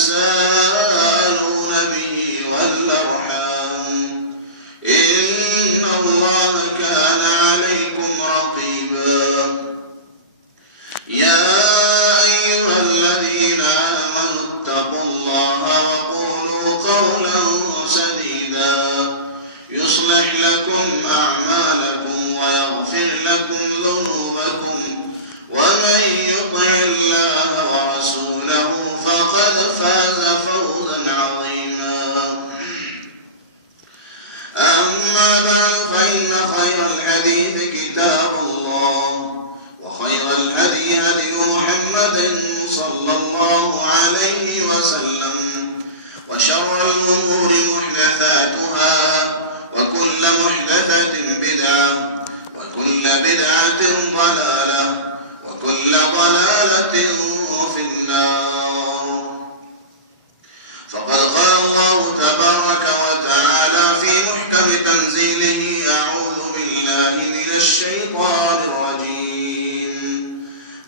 تساءلون به والأرحام إن الله كان عليكم رقيبا يا أيها الذين آمنوا اتقوا الله وقولوا قولا سديدا يصلح لكم أعمالكم ويغفر لكم ذنوبكم ومن يطع الله ورسوله فقد فاز فوزا عظيما أما بعد فإن خير الحديث كتاب الله وخير الهدي هدي محمد صلى الله عليه وسلم وشر الأمور محدثاتها وكل محدثة بدعة وكل بدعة ضلالة وكل ضلالة في النار. فقد قال الله تبارك وتعالى في محكم تنزيله أعوذ بالله من الشيطان الرجيم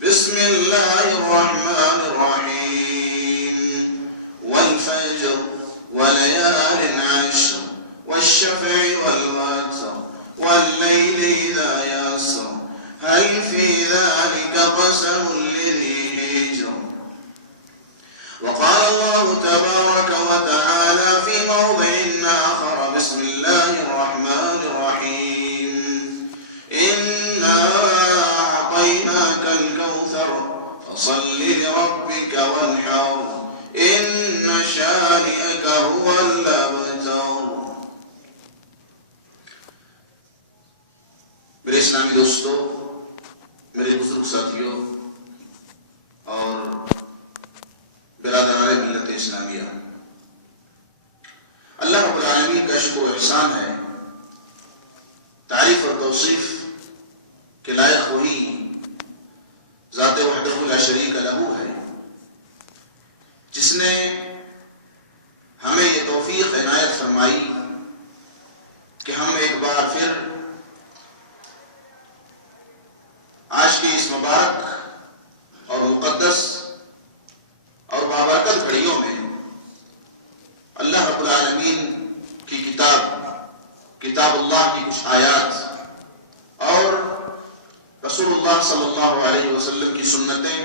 بسم الله الرحمن الرحيم والفجر وليال عشر والشفع والوتر والليل إذا يسر هل في ذلك قسم لذي حجر. وقال الله تبارك وتعالى في موضع آخر بسم الله الرحمن الرحيم إنا أعطيناك الكوثر فصل لربك وانحر إن شانئك هو الأبتر. میرے اسلامی دوستو، میرے بزرگ ساتھیوں اور برادران ملت اسلامیہ، اللہ رب العالمین کا شکر و احسان ہے، تعریف اور توصیف کے لائق وہی ذات وحدہ لا شریک لہ ہے، جس نے ہمیں یہ توفیق عنایت فرمائی کہ ہم ایک بار پھر آج کی اس مبارک اور مقدس اور بابرکت گھڑیوں میں اللہ رب العالمین کی کتاب اللہ کی کچھ آیات اور رسول اللہ صلی اللہ علیہ وسلم کی سنتیں،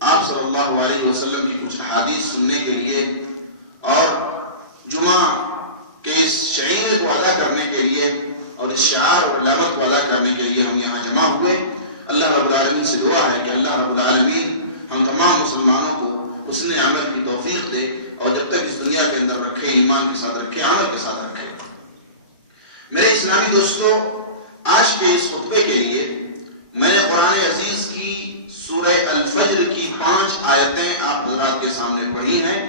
آپ صلی اللہ علیہ وسلم کی کچھ احادیث سننے کے لیے اور جمعہ کے اس شعیر کو ادا کرنے کے لیے اور اس شعار اور علامت کو ادا کرنے کے لیے ہم یہاں جمع ہوئے. اللہ رب العالمین سے دعا ہے کہ اللہ رب العالمین ہم تمام مسلمانوں کو حسن عمل کی توفیق دے اور جب تک اس دنیا کے اندر رکھے، ایمان کے ساتھ رکھے، عمل کے ساتھ رکھے. میرے اسلامی دوستو، آج کے اس خطبے کے لیے میں نے قرآن عزیز کی سورہ الفجر کی 5 آیتیں آپ حضرات کے سامنے پڑھی ہیں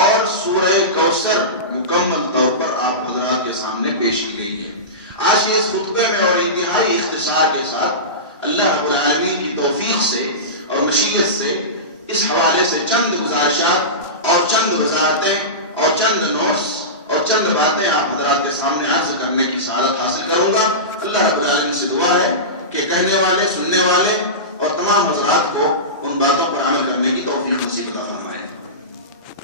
اور سورہ کوثر مکمل طور پر آپ حضرات کے سامنے پیش کی گئی ہے. آج کے اس خطبے میں اور انتہائی اختصار کے ساتھ اللہ رب العالمین کی توفیق سے اور مشیت سے اس حوالے سے چند گزارشات اور چند وضاحتیں اور چند نوٹس اور چند باتیں آپ حضرات کے سامنے عرض کرنے کی سعادت حاصل کروں گا. اللہ رب العالمین سے دعا ہے کہ کہنے والے، سننے والے اور تمام حضرات کو ان باتوں پر عمل کرنے کی توفیق نصیب عطا فرمائے.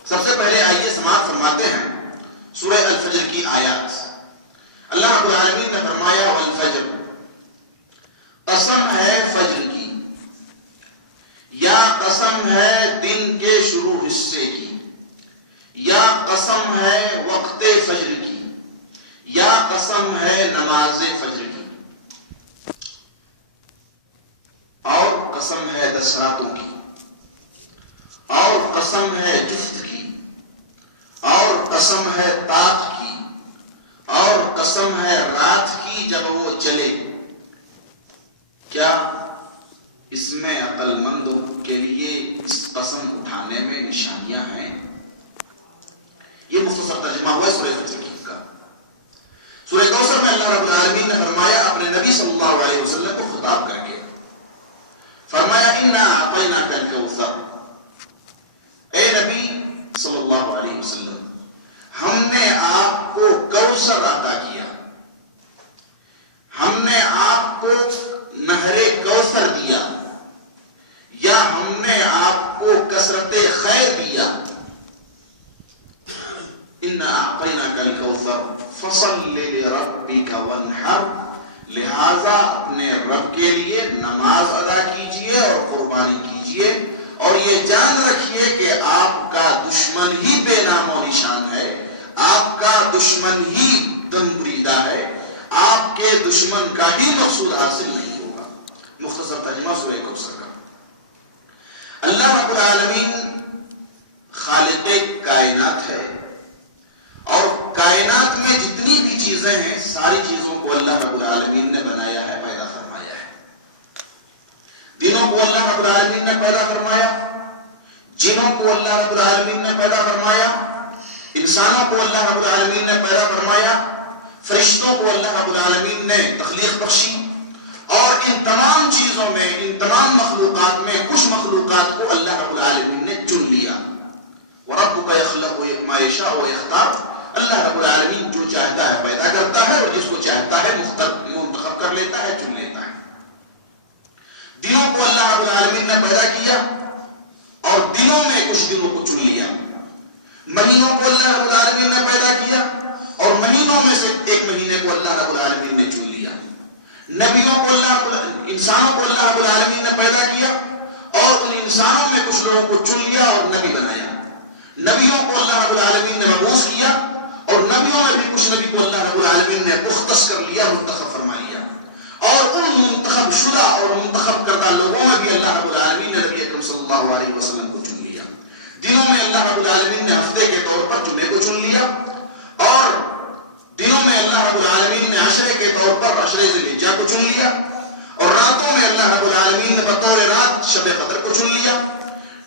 سب سے پہلے آئیے سماعت فرماتے ہیں سورہ الفجر کی آیات. اللہ رب العالمین نے فرمایا والفجر، قسم ہے فجر کی، یا قسم ہے دن کے شروع حصے کی، یا قسم ہے وقت فجر کی، یا قسم ہے نماز فجر کی، اور قسم ہے 10 راتوں کی، اور قسم ہے جفت کی، اور قسم ہے طاق کی، اور قسم ہے رات کی جب وہ چلے. کیا اس میں عقل مندوں کے لیے اس قسم اٹھانے میں نشانیاں ہیں؟ یہ مختصر ترجمہ ہوا ہے سورہ فجر کا. سورہ کوثر میں اللہ رب العالمین نے فرمایا اپنے نبی صلی اللہ علیہ وسلم کو خطاب کر کے فرمایا انا اعطیناک الکوثر، اے نبی صلی اللہ علیہ وسلم ہم نے آپ کو کوثر عطا کیا، ہم نے آپ کو نہر کوثر دیا، یا ہم نے آپ کو کثرت خیر دیا، قربانی کیجئے اور یہ جان رکھیے کہ آپ کا دشمن ہی بے نام و نشان ہے، آپ کا دشمن ہی دم بریدہ ہے، آپ کے دشمن کا ہی مقصود حاصل نہیں ہوگا۔ مختصر ترجمہ سورہ کوثر کا۔ اللہ رب العالمین خالق کائنات ہے، اور کائنات میں جتنی بھی چیزیں ہیں ساری چیزوں کو اللہ رب العالمین نے بنایا ہے، پیدا فرمایا ہے۔ دنوں کو اللہ رب العالمین نے پیدا فرمایا، جنوں کو اللہ رب العالمین نے پیدا فرمایا، انسانوں کو اللہ رب العالمین نے پیدا فرمایا، فرشتوں کو اللہ رب العالمین نے تخلیق بخشی، اور ان تمام چیزوں میں، ان تمام مخلوقات میں کچھ مخلوقات کو اللہ رب العالمین نے چن لیا۔ وَرَبُّكَ يَخْلَقُ مَا يَشَاءُ وَيَخْتَارُ، اللہ رب العالمین جو چاہتا ہے پیدا کرتا ہے، اور جس کو چاہتا ہے منتخب کر لیتا ہے، چن لیتا ہے۔ دنوں کو اللہ رب العالمین نے پیدا کیا، اور دنوں میں کچھ دنوں کو چن لیا۔ مہینوں کو اللہ رب العالمین نے پیدا کیا، اور مہینوں میں سے ایک مہینے کو اللہ رب العالمین نے چن لیا۔ نبیوں کو انسانوں کو اللہ رب العالمین نے پیدا کیا، اور ان انسانوں میں کچھ لوگوں کو چن لیا اور نبی بنایا۔ نبیوں کو اللہ رب العالمین نے مبعوث کیا، اور نبیوں میں بھی کچھ نبی کو اللہ رب العالمین نے مختص کر لیا، منتخب فرما لیا، اور ان منتخب شدہ اور منتخب کردہ لوگوں میں بھی اللہ رب العالمین نے نبی اکرم صلی اللہ علیہ وسلم کو چن لیا۔ دنوں میں اللہ رب العالمین نے ہفتے کے طور پر جمعے کو چن لیا، اور دنوں میں اللہ رب العالمین نے عشرے کے طور پر عشرے ذی الحجہ کو چن لیا، اور راتوں میں اللہ رب العالمین نے بطور رات شب قدر کو چن لیا۔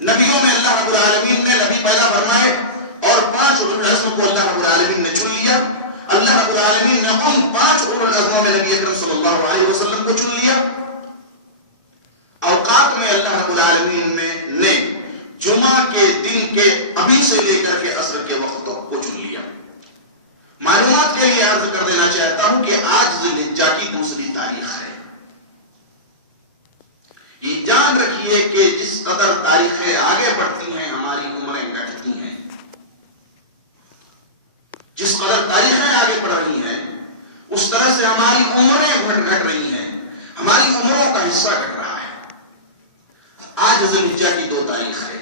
نبیوں میں اللہ رب العالمین نے نبی پیدا فرمائے، اور 5 اولو العزم کو اللہ رب العالمین نے چن لیا۔ اللہ رب العالمین نے ان 5 اولو العزموں میں نبی اکرم صلی اللہ علیہ وسلم کو چن لیا۔ اوقات میں اللہ رب العالمین نے جمعہ کے دن کے ابھی سے لے کر کے عصر کے وقت کو چن لیا۔ معلومات کے لیے عرض کر دینا چاہتا ہوں کہ آج ذی الحجہ کی 2 تاریخ ہے۔ یہ جان رکھیے کہ جس قدر تاریخیں آگے بڑھتی ہیں ہماری عمریں گھٹتی ہیں، جس قدر تاریخیں آگے بڑھ رہی ہیں اس طرح سے ہماری عمریں گھٹ رہی ہیں، ہماری عمروں کا حصہ گھٹ رہا ہے۔ آج ذی الحجہ کی 2 تاریخ ہے،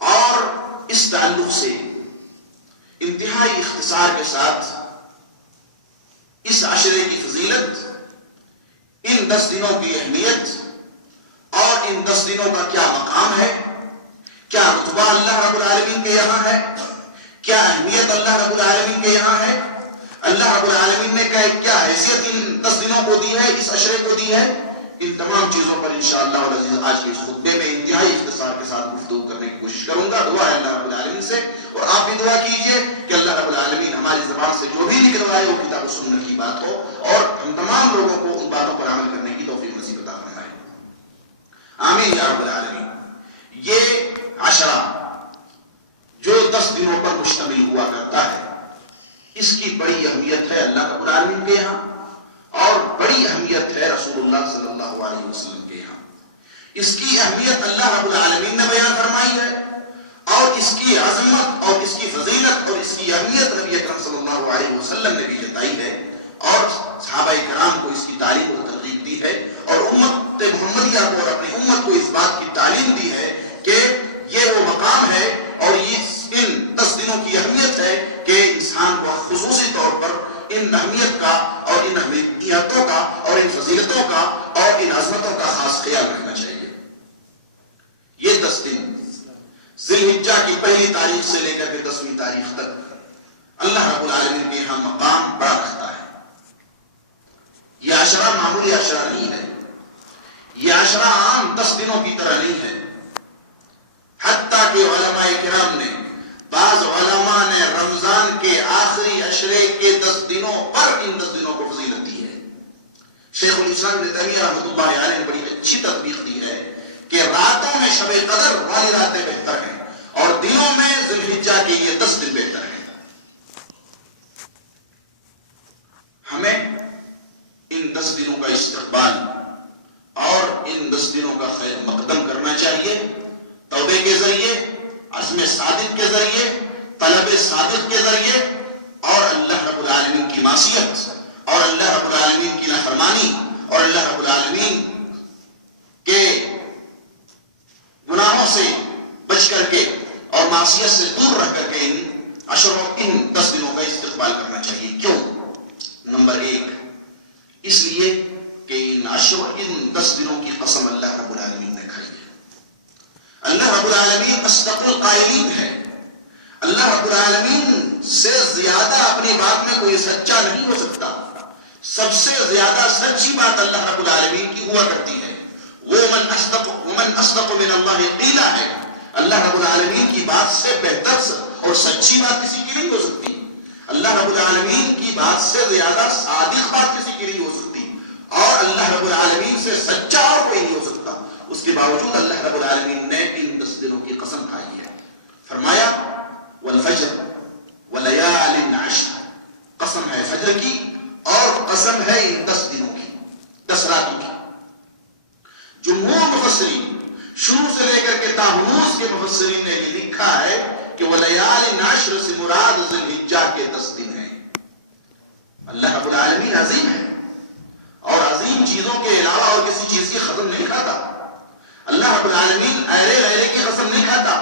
اور اس تعلق سے انتہائی اختصار کے ساتھ اس عشرے کی فضیلت، ان 10 دنوں کی اہمیت، اور ان 10 دنوں کا کیا مقام ہے، کیا رتبہ اللہ رب العالمین کے یہاں ہے، کیا اہمیت اللہ رب العالمین کے یہاں ہے، اللہ رب العالمین نے کیا حیثیت ان 10 دنوں کو دی ہے، اس عشرے کو دی ہے، ان تمام چیزوں پر انشاءاللہ العزیز آج کے اس خطبے میں انتہائی اختصار کے ساتھ گفتگو کرنے کی کوشش کروں گا۔ دعا ہے اللہ رب العالمین سے، اور آپ بھی دعا کیجئے کہ اللہ رب العالمین ہماری زبان سے جو بھی نکل رہا ہے وہ کتاب و سنت کی بات ہو، اور ہم تمام لوگوں کو ان باتوں پر عمل کرنے کی توفیق نصیب عطا فرمائے، آمین یا رب العالمین۔ یہ عشرہ جو 10 دنوں پر مشتمل ہوا کرتا ہے، اس کی بڑی اہمیت ہے اللہ رب العالمین کے یہاں، اور بڑی اہمیت ہے رسول اللہ صلی اللہ علیہ وسلم کے یہاں۔ اس کی اہمیت اللہ رب العالمین نے بیان فرمائی ہے، اور اس کی عظمت اور اس کی فضیلت اور اس کی اہمیت نبی اکرم صلی اللہ علیہ وسلم نے بھی جتائی ہے، اور صحابہ کرام کو اس کی تعلیم اور ترغیب دی ہے، اور امت محمدیہ کو اور اپنی امت کو اس بات کی تعلیم دی ہے کہ یہ وہ مقام ہے، اور ان 10 دنوں کی اہمیت ہے کہ انسان کو خصوصی طور پر ان اہمیت کا اور ان اہمیتوں کا اور ان فضیلتوں کا اور ان عظمتوں کا خاص خیال رکھنا چاہیے۔ یہ 10 دن ذی الحجہ کی پہلی تاریخ سے لے کر کے 10ویں تاریخ تک اللہ رب العالمین کے یہاں مقام بڑا رکھتا ہے۔ یہ عشرہ معمولی عشرہ نہیں ہے، یہ عشرہ عام 10 دنوں کی طرح نہیں ہے، حتیٰ کہ علماء کرام نے، بعض علماء نے رمضان کے آخری عشرے کے 10 دنوں پر ان 10 دنوں کو فضیلت دی ہے۔ شیخ الاسلام ابن تیمیہ رحمۃ اللہ علیہ نے بڑی اچھی تطبیق دی ہے کہ راتوں میں شب قدر والی راتیں بہتر ہیں، اور دنوں میں ذی الحجہ کے یہ 10 دن بہتر ہیں۔ ہمیں ان 10 دنوں کا استقبال اور ان 10 دنوں کا خیر مقدم کرنا چاہیے، توبے کے ذریعے، عزم صادق کے ذریعے، طلب صادق کے ذریعے، اور اللہ رب العالمین کی معصیت اور اللہ رب العالمین کی نافرمانی اور اللہ رب العالمین کے گناہوں سے بچ کر کے اور معصیت سے دور رہ کر کے ان 10 دنوں کا استقبال کرنا چاہیے. کیوں؟ نمبر 1 اس لیے کہ ان 10 دنوں کی قسم اللہ رب العالمین نے کھائی ہے. اللہ رب العالمین اصدق القائلین ہے. اللہ رب العالمین سے زیادہ اپنی بات میں کوئی سچا نہیں ہو سکتا. سب سے زیادہ سچی بات اللہ رب العالمین کی ہوا کرتی ہے. وہ من اصدق من اللہ قیلا ہے. اللہ رب العالمین کی بات سے بہتر اور سچی بات کسی کی نہیں ہو سکتی. اللہ رب العالمین کی بات سے زیادہ صادق بات کسی کی نہیں ہو سکتی، اور اللہ رب العالمین سے سچا اور کوئی نہیں ہو سکتا. اس کے باوجود اللہ رب العالمین نے ان 10 دنوں کی قسم کھائی ہے. فرمایا والفجر ولیال عشر، قسم ہے فجر کی اور قسم ہے ان 10 دنوں کی، 10 راتوں کی. جمہور مفسرین شروع سے لے کر کے تاحنوس کے مفسرین نے یہ لکھا ہے کہ ولیال عشر سے مراد ذی الحجہ کے 10 دن ہیں. اللہ رب العالمین عظیم ہے اور عظیم چیزوں کے علاوہ اور کسی چیز کی قسم نہیں کھاتا. اللہ رب العالمین ایرے غیرے کی قسم نہیں کھاتا.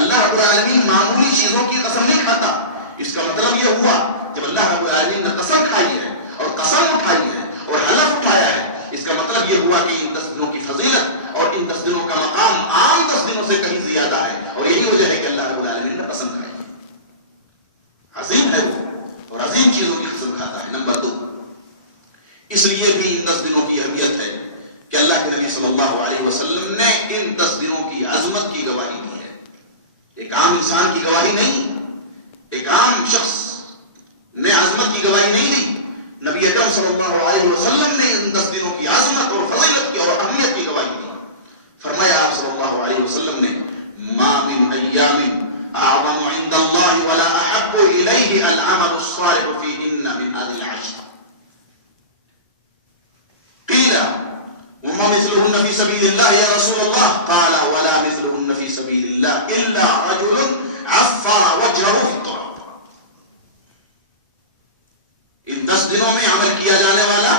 اللہ رب العالمین معمولی چیزوں کی قسم نہیں کھاتا. اس کا مطلب یہ ہوا جب اللہ رب العالمین نے قسم کھائی ہے اور قسم اٹھائی ہے اور حلف اٹھایا ہے، اس کا مطلب یہ ہوا کہ ان 10 دنوں کی فضیلت اور ان 10 دنوں کا مقام عام 10 دنوں سے کہیں زیادہ ہے، اور یہی وجہ ہے کہ اللہ رب العالمین نے قسم کھائی ہے. عظیم ہے وہ اور عظیم چیزوں کی قسم کھاتا ہے. نمبر 2 اس لیے بھی ان 10 دنوں کی اہمیت ہے کہ اللہ کے نبی صلی اللہ علیہ وسلم نے ان 10 دنوں کی عظمت کی گواہی دی ہے. ایک عام انسان کی گواہی نہیں، ایک عام شخص نے عظمت کی گواہی نہیں دی. نبی اکرم صلی اللہ علیہ وسلم نے ان 10 دنوں کی عظمت اور فضیلت کی اور اہمیت کی گواہی دی. فرمایا آپ صلی اللہ علیہ وسلم نے ما من ایام اعظم عند اللہ ولا احب الیہ العمل الصالح فیہن من هذه العشر. قیل وما مثلهن في سبيل الله يا رسول الله؟ قال ولا مثلهن في سبيل الله الا رجل عفر وجهه في التراب. ان 10 دنوں میں عمل کیا جانے والا،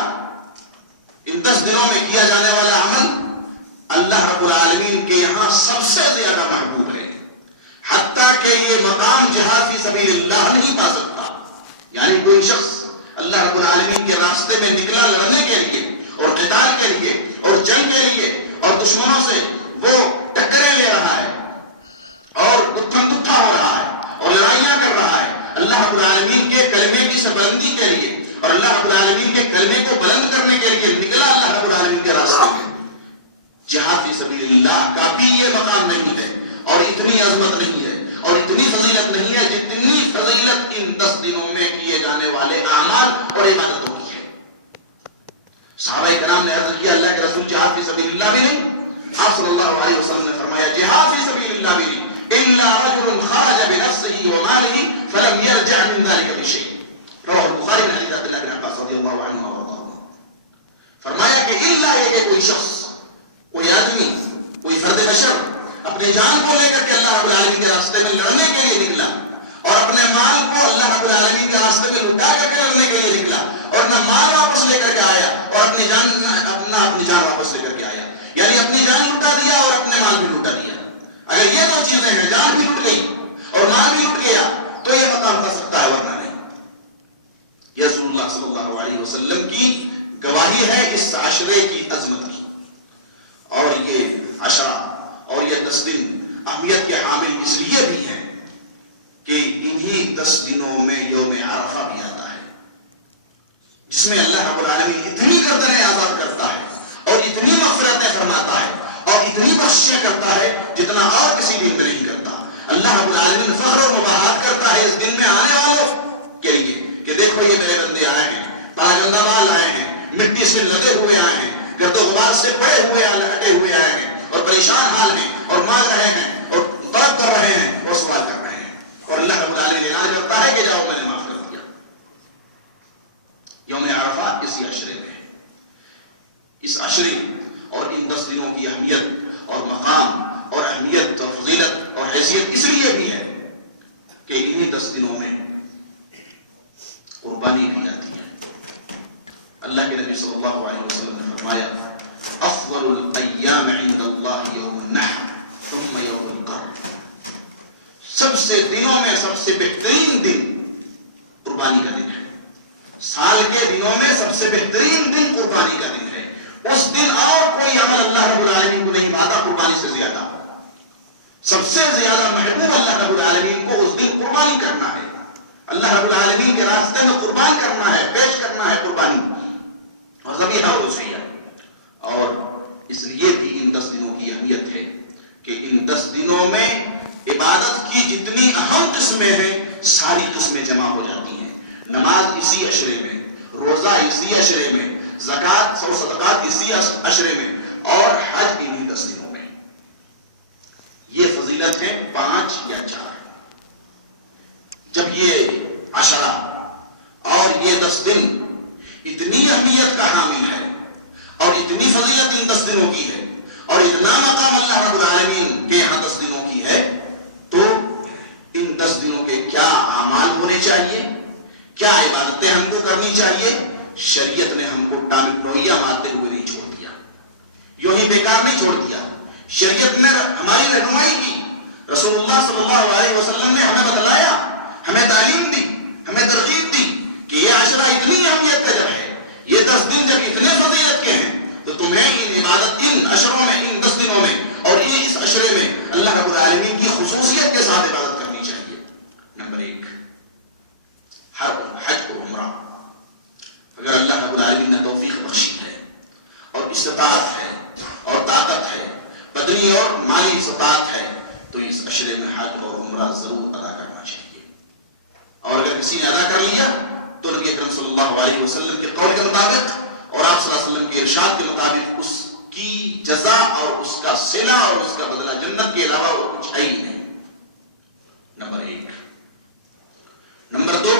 ان 10 دنوں میں کیا جانے والا عمل اللہ رب العالمین کے یہاں سب سے زیادہ محبوب ہے. حتیٰ کہ یہ مقام جہاد فی سبیل اللہ نہیں پا سکتا. یعنی کوئی شخص اللہ رب العالمین کے راستے میں نکلا لڑنے کے لیے اور قتال کے لیے اور جنگ کے لیے اور دشمنوں سے وہ ٹکرے لے رہا ہے اور گتھم گتھا ہو رہا ہے اور لڑائیاں کر رہا ہے اللہ رب العالمین کے کلمے کی سربلندی کے لیے اور اللہ رب العالمین کے کلمے کو بلند کرنے کے لیے نکلا اللہ رب العالمین کے راستے میں. جہاد فی سبیل اللہ کا بھی یہ مقام نہیں ہے اور اتنی عظمت نہیں ہے اور اتنی فضیلت نہیں ہے جتنی فضیلت ان 10 دنوں میں کیے جانے والے اعمال اور عبادتوں کی ہے. صحابہ کرام نے عرض کیا اللہ کے رسول جہاد فی سبیل اللہ بھی نہیں؟ آپ صلی اللہ علیہ وسلم نے فرمایا جہاد فی سبیل اللہ بھی نہیں الا رجل خرج بنفسه وماله فلم يرجع من ذلك بشيء. رواه البخاری من حدیث عبد الله بن عباس رضی اللہ عنہ وارضاہ. فرمایا کہ الا یہ کہ کوئی شخص، کوئی آدمی، کوئی فرد بشر اپنی جان کو لے کر کے اللہ رب العالمین کے راستے میں لڑنے کے لیے نکلا اور اپنے مال کو اللہ رب العالمین کے راستے میں لٹا کر کے لڑنے کے لیے نکلا اور نہ مال واپس لے کر کے آیا اور اپنی جان واپس لے کر کے آیا، یعنی اپنی جان لٹا دیا اور اپنے مال بھی لٹا دیا. اگر یہ 2 چیزیں ہیں، جان بھی لٹ گئی اور مال بھی لٹ گیا، تو یہ مقام پا سکتا ہے ورنہ نہیں. یہ رسول اللہ صلی اللہ علیہ وسلم کی گواہی ہے اس عشرے کی عظمت کی. اور یہ عشرہ اور یہ 10 دن اہمیت کے حامل اس لیے بھی ہیں کہ انہی 10 دنوں میں یوم عرفہ بھی آتا ہے جس میں اللہ رب العالمین اتنی گردنیں آزاد کرتا ہے اور اتنی مغفرتیں فرماتا ہے اور اتنی بخشیں کرتا ہے جتنا اور کسی دن میں نہیں کرتا. اللہ رب العالمین فخر و مباحات کرتا ہے اس دن میں آنے والوں کے لیے کہ دیکھو یہ میرے بندے آئے ہیں، پاگندہ بال آئے ہیں، مٹی سے لدے ہوئے آئے ہیں، گرد و غبار سے پڑے ہوئے ہٹے ہوئے آئے ہیں اور پریشان حال ہیں اور مانگ رہے ہیں اور طلب کر رہے ہیں اور سوال کر رہے ہیں، اور اللہ رب العالمین اعلان کرتا ہے کہ جاؤ میں نے معاف کر دیا. یوم عرفہ اسی عشرے میں ہے. اس عشرے اور ان 10 دنوں کی اہمیت اور مقام اور اہمیت اور فضیلت اور حیثیت اس لیے بھی ہے کہ انہی 10 دنوں میں قربانی بھی آتی ہے. اللہ کے نبی صلی اللہ علیہ وسلم نے فرمایا افضل الایام عند اللہ یوم النحر ثم سے دنوں میں سب سے بہترین دن قربانی کا دن ہے. سال کے دنوں میں سب سے بہترین دن قربانی کا دن ہے. اس دن اور کوئی عمل اللہ رب العالمین کو نہیں بھاتا قربانی سے زیادہ. سب سے زیادہ محبوب اللہ رب العالمین کو اس دن قربانی کرنا ہے. اللہ رب العالمین کے راستے میں قربان کرنا ہے، پیش کرنا ہے قربانی اور ذبیحہ اور اضحیہ. اور اس لیے بھی ان 10 دنوں کی اہمیت ہے کہ ان 10 دنوں میں عبادت کی جتنی اہم قسمیں ہیں ساری قسمیں جمع ہو جاتی ہیں. نماز اسی عشرے میں، روزہ اسی عشرے میں، زکوٰۃ اور صدقات اسی عشرے میں، اور حج انہی 10 دنوں میں. یہ فضیلت ہے 5 یا 4. جب یہ عشرہ اور یہ 10 دن اتنی اہمیت کا حامل ہے اور اتنی فضیلت ان 10 دنوں کی ہے اور اتنا مقام اللہ رب العالمین کے یہاں 10 دنوں کی ہے، تو ان 10 دنوں کے کیا اعمال ہونے چاہیے، کیا عبادتیں ہم کو کرنی چاہیے. شریعت نے ہم کو ٹانویہ مارتے ہوئے نہیں چھوڑ دیا، یوں ہی بیکار نہیں چھوڑ دیا. شریعت نے ہماری رہنمائی کی. رسول اللہ صلی اللہ علیہ وسلم نے ہمیں بتلایا، ہمیں تعلیم دی، ہمیں ترغیب دی کہ یہ عشرہ اتنی اہمیت کا جب ہے، یہ 10 دن جب اتنے فضیلت کے ہیں، تو تمہیں ان عبادت ان عشروں میں، ان 10 دنوں میں اور اس عشرے میں اللہ رب العالمین کی خصوصیت کے ساتھ عبادت کرنی چاہیے. نمبر 1، حج اور عمرہ. اگر اللہ رب العالمین نے توفیق بخشی ہے اور استطاعت ہے اور طاقت ہے، بدنی اور مالی استطاعت ہے، تو اس عشرے میں حج اور عمرہ ضرور ادا کرنا چاہیے. اور اگر کسی نے ادا کر لیا تو نبی اکرم صلی اللہ علیہ وسلم کے قول کے مطابق اور آپ صلی اللہ علیہ وسلم کے ارشاد کے مطابق اس کی جزا اور اس کا صلہ اور اس کا بدلہ جنت کے علاوہ اور کچھ ہے ہی نہیں. نمبر 1. نمبر 2،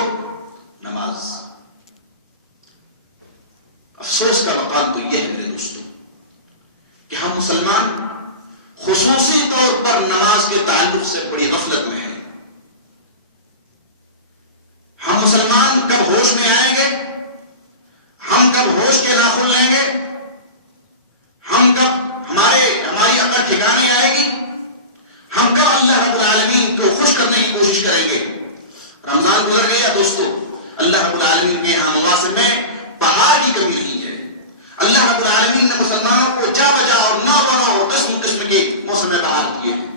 نماز. افسوس کا مقام تو یہ ہے میرے دوستوں کہ ہم مسلمان خصوصی طور پر نماز کے تعلق سے بڑی غفلت میں ہیں. ہم مسلمان کب ہوش میں آئیں گے، ہم کب ہوش کے ناخن لیں گے، ہم کب ہماری عقل ٹھکانے آئے گی، ہم کب اللہ رب العالمین کو خوش کرنے کی کوشش کریں گے. رمضان گزر گیا دوستو، اللہ رب العالمین کے یہاں مواسم میں بہار کی کمی نہیں ہے. اللہ رب العالمین نے مسلمانوں کو جا بجا اور نو بنو اور قسم قسم کے موسم بہار دیے ہیں.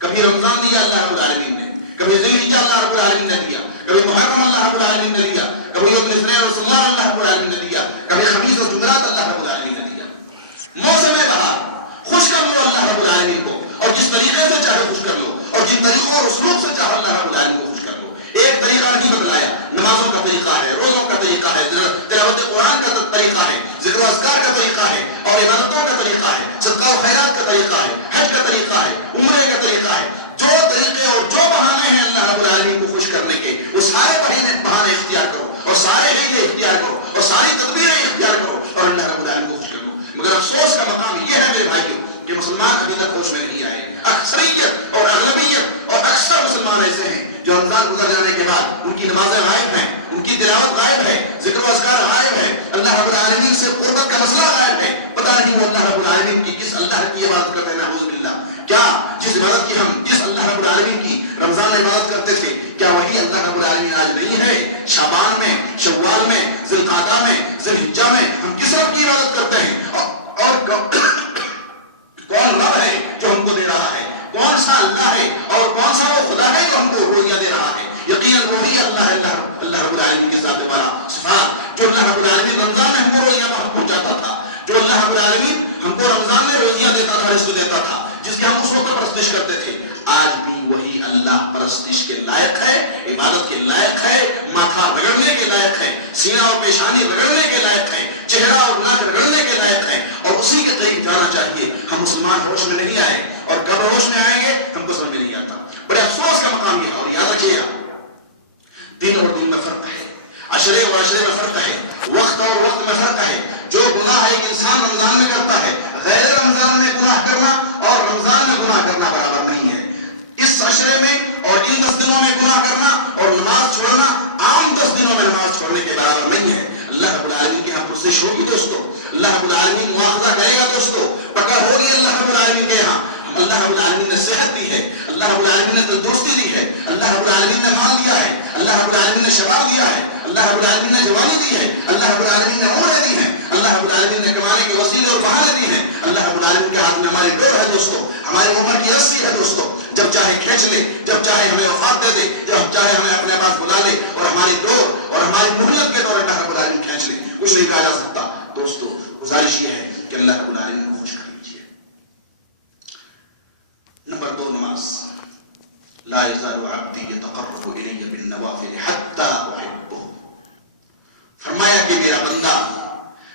کبھی رمضان دیا اللہ رب العالمین نے، کبھی ذی الحجہ اللہ رب العالمین نے دیا، کبھی محرم اللہ رب العالمین نے دیا، کبھی یوم الاثنین اور سمار اللہ رب العالمین نے دیا، کبھی خمیس اور جمعرات اللہ رب العالمین نے دیا. موسم بہار خوش کر لو اللہ رب العالمین کو، اور جس طریقے سے چاہے خوش کر لو، اور جن طریقوں اور اسلوب سے چاہے اللہ رب العالمین کو خوش کر لو. ایک طریقہ نہیں بتلایا، نمازوں کا طریقہ ہے، روزوں کا طریقہ ہے، تلاوت قرآن کا طریقہ ہے، ذکر و اذکار کا طریقہ ہے، اور عبادتوں کا طریقہ ہے، صدقہ و خیرات کا طریقہ ہے، حج کا طریقہ ہے، عمرے کا طریقہ ہے. جو طریقے اور جو بہانے ہیں اللہ رب العالمین کو خوش کرنے کے، وہ سارے بہانے اختیار کرو اور سارے ہیلے اختیار کرو اور ساری تدبیریں اختیار کرو اور اللہ رب العالمین کو خوش کر لو. مگر افسوس کا مقام یہ ہے میرے بھائیوں کہ مسلمان ابھی تک ہوش میں نہیں آئے. اکثریت اور اغلبیت اور اکثر مسلمان ایسے ہیں جو رمضان گزر جانے کے بعد ان کی نمازیں غائب ہیں، ان کی تلاوت غائب ہے، ذکر و اذکار غائب ہے، اللہ رب العالمین سے قربت کا مسئلہ غائب ہے. پتہ نہیں وہ اللہ رب العالمین کی کس اللہ کی عبادت کرتے ہیں. نعوذ باللہ. کیا جس عبادت کی ہم جس اللہ رب العالمین کی رمضان میں عبادت کرتے تھے، کیا وہی اللہ رب العالمین آج نہیں ہے؟ شعبان میں، شوال میں، ذی القعدہ میں، ذی الحجہ میں ہم کس رب کی عبادت کرتے ہیں؟ اور کون رب ہے جو ہم کو دے رہا ہے؟ کون سا اللہ ہے اور کون سا وہ خدا ہے جو ہم کو روزیاں دے رہا ہے؟ یقیناً وہی اللہ ہے، اللہ رب العالمین کے ذات والا صفات، جو اللہ رب العالمین رمضان میں ہم کو روزیاں پہنچاتا تھا، جو اللہ رب العالمین ہم کو رمضان میں روزیاں دیتا تھا، رزق دیتا تھا، جس کی ہم اس وقت پرستش کرتے تھے. آج بھی وہی اللہ پرستش کے لائق ہے، عبادت کے لائق ہے، ماتھا رگڑنے کے لائق ہے، سینہ اور پیشانی رگڑنے کے لائق ہے، چہرہ اور ناک رگڑنے کے لائق ہے، اور اسی کے قریب جانا چاہیے. ہم مسلمان ہوش میں نہیں آئے، اور کب ہوش میں آئیں گے ہم کو سمجھ میں نہیں آتا. بڑے افسوس کا مقام یہ ہے. اور یاد رکھیے گا، دن اور دن میں فرق ہے، عشرے اور عشرے میں فرق ہے، وقت اور وقت میں فرق ہے. جو گناہ ایک انسان رمضان میں کرتا ہے، غیر رمضان میں گناہ کرنا اور رمضان میں گناہ کرنا برابر نہیں ہے. اس عشرے میں اور ان 10 دنوں میں گناہ کرنا اور نماز چھوڑنا عام 10 دنوں میں نماز چھوڑنے کے برابر نہیں ہے. اللہ رب العالمین کے یہاں پرسش ہوگی دوستو، اللہ رب العالمین مواخذہ کرے گا دوستو، پکڑ ہوگی اللہ رب العالمین کے یہاں. اللہ رب العالمین نے صحت دی ہے، اللہ رب العالمین نے تندرستی دی ہے، اللہ رب العالمین نے مال دیا ہے، اللہ رب العالمین نے شباب دیا ہے، اللہ رب العالمین نے جوانی دی ہے، اللہ رب العالمین نے عمریں دی ہیں، اللہ رب العالمین نے کمانے کے وسیلے اور بہانے دی ہیں، اللہ رب العالمین کے ہاتھ میں ہماری ڈور ہے دوستو، ہماری عمر کی رسی ہے دوستو، جب چاہے کھینچ لے، جب چاہے ہمیں وفات دے دے، جب چاہے ہمیں اپنے پاس بلا لے اور ہماری ڈور اور ہماری مہلت کے دور اللہ رب العالمین کھینچ لے، کچھ نہیں کہا جا سکتا دوستو۔ گزارش یہ ہے کہ اللہ رب العالمین کو خوش کر لیجیے۔ نمبر 2 نماز، لا يزال عبدی يتقرب الی بالنوافل حتی احبہ، فرمایا کہ میرا بندہ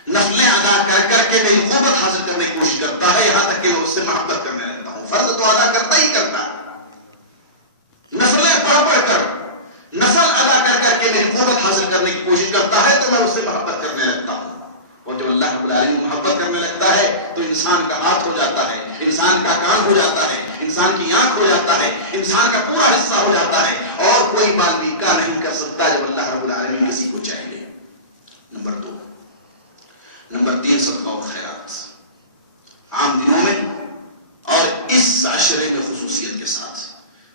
نفلیں ادا کر کر کے میری قربت حاصل کرنے کی کوشش کرتا ہے، یہاں تک کہ میں اس سے محبت کرنے لگتا ہوں۔ فرض تو ادا کرتا ہی کرتا ہے، نفلیں پڑھ پڑھ کر نفل ادا کر کر کے میری قربت حاصل کرنے کی کوشش کرتا ہے تو میں اس سے محبت کرنے لگتا ہوں۔ اور جب اللہ رب العالمین محبت کرنے لگتا ہے تو انسان کا ہاتھ ہو جاتا ہے، انسان کا کان ہو جاتا ہے، انسان کی آنکھ ہو جاتا ہے، انسان کا پورا حصہ ہو جاتا ہے، اور کوئی بال بھی کا نہیں کر سکتا جب اللہ رب العالمین کسی کو چاہیے۔ نمبر 2، نمبر 3 صدقہ اور خیرات، عام دنوں میں اور اس عشرے میں خصوصیت کے ساتھ۔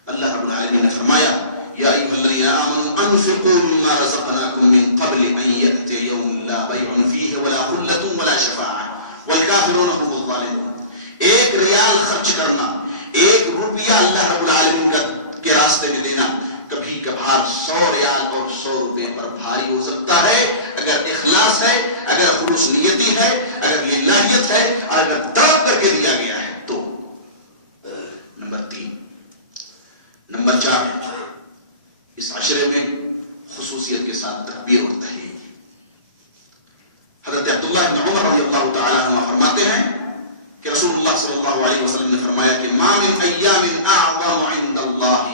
اللہ رب العالمین نے فرمایا یا ایھا الذین آمنوا انفقوا مما رزقناکم من قبل ان یأتی یوم لا بیع فیہ ولا خلۃ ولا شفاعۃ والکافرون هم الظالمون۔ ایک ریال خرچ کرنا، ایک روپیہ اللہ رب العالمین کے راستے میں دینا کبھی کبھار 100 ریال اور 100 روپے پر بھاری ہو سکتا ہے، اگر اخلاص ہے، اگر خلوص نیتی ہے، اگر للہیت ہے، اور اگر تڑپ کر کے دیا گیا ہے تو۔ نمبر 3، نمبر 4، اس عشرے میں خصوصیت کے ساتھ تکبیر اور تحلیل۔ حضرت عبداللہ بن عمر رضی اللہ تعالی عنہ فرماتے ہیں کہ رسول اللہ صلی اللہ علیہ وسلم نے فرمایا کہ ما من ایام اعظم عند اللہ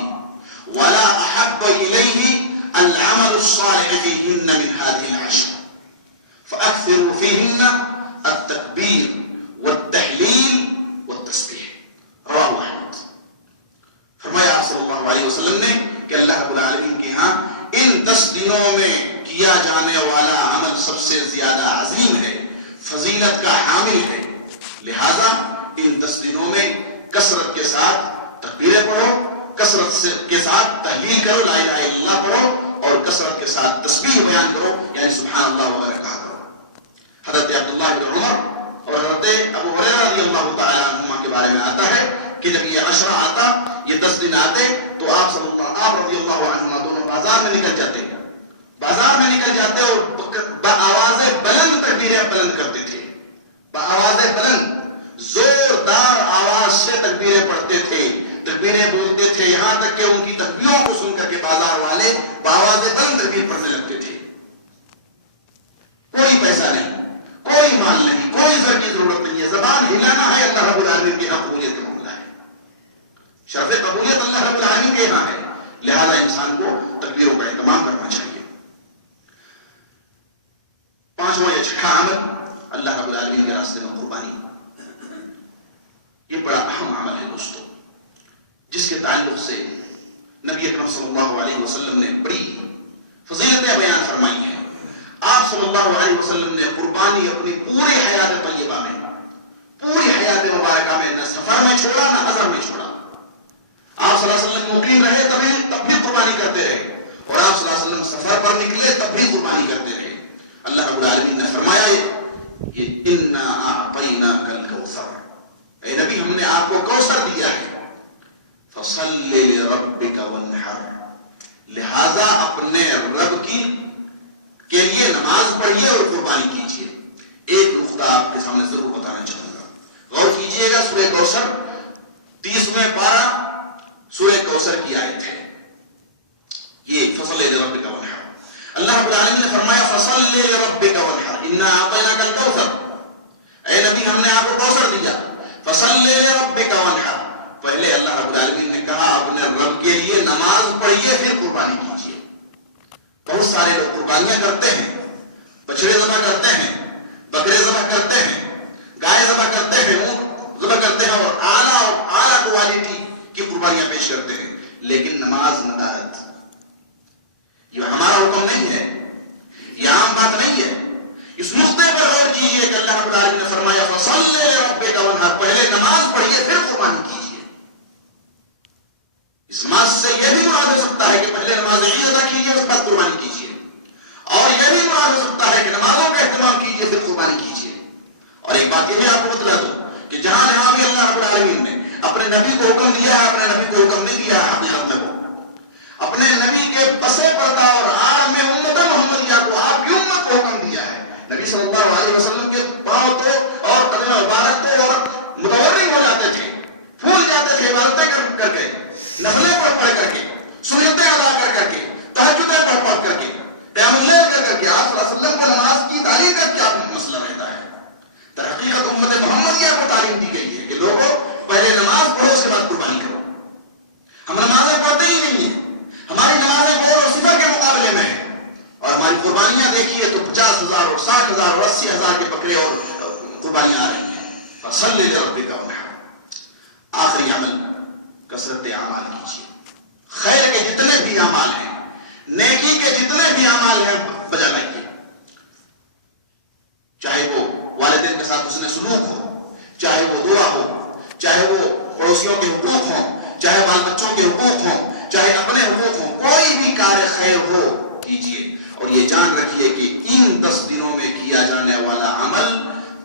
ولا احب الیہ العمل الصالح فیہن من هذه العشر فاکثروا فیہن التکبیر والتحلیل والتسبیح، رواہ احمد۔ فرمایا آپ صلی اللہ علیہ وسلم نے کہ اللہ رب العالمین کے ہاں ان 10 دنوں میں کیا جانے والا عمل سب سے زیادہ عظیم ہے، فضیلت کا حامل ہے، لہذا ان 10 دنوں میں کثرت کے ساتھ تکبیریں پڑھو، کثرت کے ساتھ تحلیل کرو، لا الہ الا اللہ پڑھو، اور کثرت کے ساتھ تسبیح بیان کرو، یعنی سبحان اللہ وغیرہ کہا کرو۔ حضرت عبداللہ بن عمر اور حضرت ابو ہریرہ رضی اللہ تعالی عنہما کے بارے میں آتا ہے کہ جب یہ عشرہ آتا، یہ 10 دن آتے تو آپ رضی اللہ عنہما دونوں بازار میں نکل جاتے اور بآواز بلند تکبیریں بلند کرتے تھے، بآواز بلند زوردار آواز سے تکبیریں پڑھتے تھے، تکبیریں بولتے تھے، یہاں تک کہ ان کی تکبیروں کو سن کر کے بازار والے بآواز بلند تکبیر پڑھنے لگتے تھے۔ کوئی پیسہ نہیں، کوئی مال نہیں، کوئی زر کی ضرورت نہیں ہے، زبان ہلانا ہے اللہ رب العالمین کے یہاں قبولیت کا معاملہ ہے، شرط قبولیت اللہ رب العالمین کے یہاں ہے، لہذا انسان کو تکبیروں کا اہتمام کرنا چاہیے۔ 5واں یا 6واں عمل اللہ رب العالمین کے راستے میں قربانی، یہ بڑا اہم عمل ہے دوستو، جس کے تعلق سے نبی اکرم صلی اللہ علیہ وسلم نے بڑی فضیلتیں بیان فرمائی ہیں۔ آپ صلی اللہ علیہ وسلم نے قربانی اپنی پوری حیات طیبہ میں، پوری حیات مبارکہ میں نہ سفر میں چھوڑا نہ حضر میں چھوڑا۔ آپ صلی اللہ علیہ وسلم مقیم رہے تب بھی قربانی کرتے رہے، اور آپ صلی اللہ علیہ وسلم سفر پر نکلے تب بھی قربانی کرتے رہے۔ اللہ رب العالمین نے فرمایا یہ انا اعطیناک الکوثر، اے نبی ہم نے آپ کو کوثر دیا ہے، فصل لربک وانحر، لہذا اپنے رب کے لیے نماز پڑھیے اور قربانی کیجیے۔ ایک نقطہ آپ کے سامنے ضرور بتانا چاہوں گا، غور کیجیے گا، سورہ کوثر 30واں پارہ سورہ کوثر کی آیت ہے، یہ فصل لربک وانحر۔ اللہ رب العالمین نے فرمایا فصل لربک وانحر انا اعطیناک الکوثر، اے نبی ہم نے آپ کو کوثر دیا، فصل لربک وانحر۔ پہلے اللہ رب العالمین نے کہا اپنے رب کے لیے نماز پڑھیے پھر قربانی کیجیے۔ بہت سارے لوگ قربانیاں کرتے ہیں، بچڑے ذبح کرتے ہیں، بکرے ذبح کرتے ہیں، گائے ذبح کرتے ہیں، اونٹ ذبح کرتے ہیں، اور اعلیٰ کوالٹی کی قربانیاں پیش کرتے ہیں، لیکن نماز ندارت، یہ ہمارا حکم نہیں ہے، یہ عام بات نہیں ہے۔ اس نقطے پر غور کیجیے کہ اللہ رب العالمین نے فرمایا فصل لربک وانحر، پہلے نماز پڑھیے پھر قربانی کیجیے۔ اپنے نبی کو حکم دیا ہے، اپنے نبی کو حکم نہیں دیا ہے، حقیقت میں وہ اپنے نبی کے پسے پردہ اور عالم امت محمدیہ کو، آپ کی امت کو حکم دیا ہے۔ نبی صلی اللہ علیہ وسلم کے پاؤں تو اور قدم مبارک تو اور متورم ہو جاتے تھے، پھول جاتے تھے عبادتیں کر کے، نفلیں پڑھ کر کے، سنتیں ادا کر کے، تہجدیں پڑھ کر کے، قیام اللیل کر کے۔ آپ صلی اللہ علیہ وسلم کو نماز کی تعلیم کا کیا مسئلہ رہتا ہے؟ در حقیقت امت محمدیہ کو تعلیم دی گئی ہے کہ لوگوں پہلے نماز پڑھو، اس کے بعد قربانی کرو۔ ہم نمازیں پڑھتے ہی نہیں ہیں، ہماری نمازیں غور و صفر کے مقابلے میں ہیں، اور ہماری قربانیاں دیکھیے تو 50,000 اور 60,000 اور 80,000 کے بکرے اور قربانیاں آ رہی ہیں۔ فصل لربک وانحر۔ آخری عمل، کثرت اعمال کیجیے، خیر کے جتنے بھی اعمال ہیں، نیکی کے جتنے بھی اعمال ہیں بجا لائیے، چاہے وہ والدین کے ساتھ حسن سلوک ہو، چاہے وہ دعا ہو، چاہے وہ پڑوسیوں کے حقوق ہوں، چاہے بال بچوں کے حقوق ہوں، چاہے اپنے حقوق ہوں، کوئی بھی کار خیر ہو کیجیے، اور یہ جان رکھیے کہ ان 10 دنوں میں کیا جانے والا عمل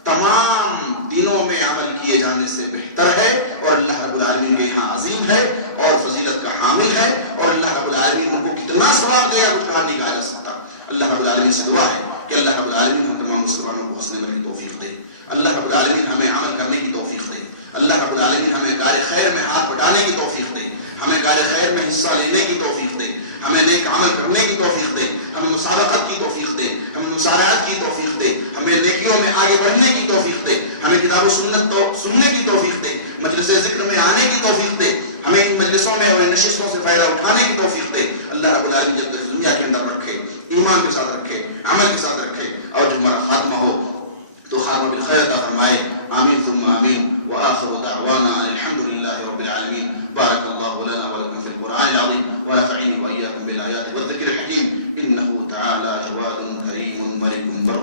تمام دنوں میں عمل کیے جانے سے بہتر ہے، اور اللہ رب العالمین کے یہاں عظیم ہے اور فضیلت کا حامل ہے، اور اللہ رب العالمین ان کو کتنا ثواب دے گا کچھ کہا نہیں کہا جا سکتا۔ اللہ رب العالمین سے دعا ہے کہ اللہ رب العالمین ہم تمام مسلمانوں کو حسن عمل کی توفیق دے، اللہ رب العالمین ہمیں عمل کرنے کی توفیق دے، اللہ رب العالمین ہمیں کار خیر میں ہاتھ بٹانے کی توفیق دے، ہمیں کار خیر میں حصہ لینے کی توفیق دے، ہمیں نیک عمل کرنے کی توفیق دے، ہمیں مسابقت کی توفیق دے، ہمیں مسارعت کی توفیق دے، ہمیں نیکیوں میں آگے بڑھنے کی توفیق دے، ہمیں کتاب و سنت سننے کی توفیق دے، مجلس ذکر میں آنے کی توفیق دے، ہمیں ان مجلسوں میں اور ان نشستوں سے فائدہ اٹھانے کی توفیق دے۔ اللہ رب العالمین جب تک دنیا کے اندر رکھے، ایمان کے ساتھ رکھے، عمل کے ساتھ رکھے، اور جو ہمارا خاتمہ ہو تو خاتمہ بالخیر عطا فرمائے۔ آمین ثم آمین، وآخر دعوانا الحمد للہ رب العالمین۔ بارک اللہ لنا ولکم فی القرآن العظیم، ونفعنی وإیاکم بالآیات والذکر الحکیم، انہ تعالی جواد کریم ملک بر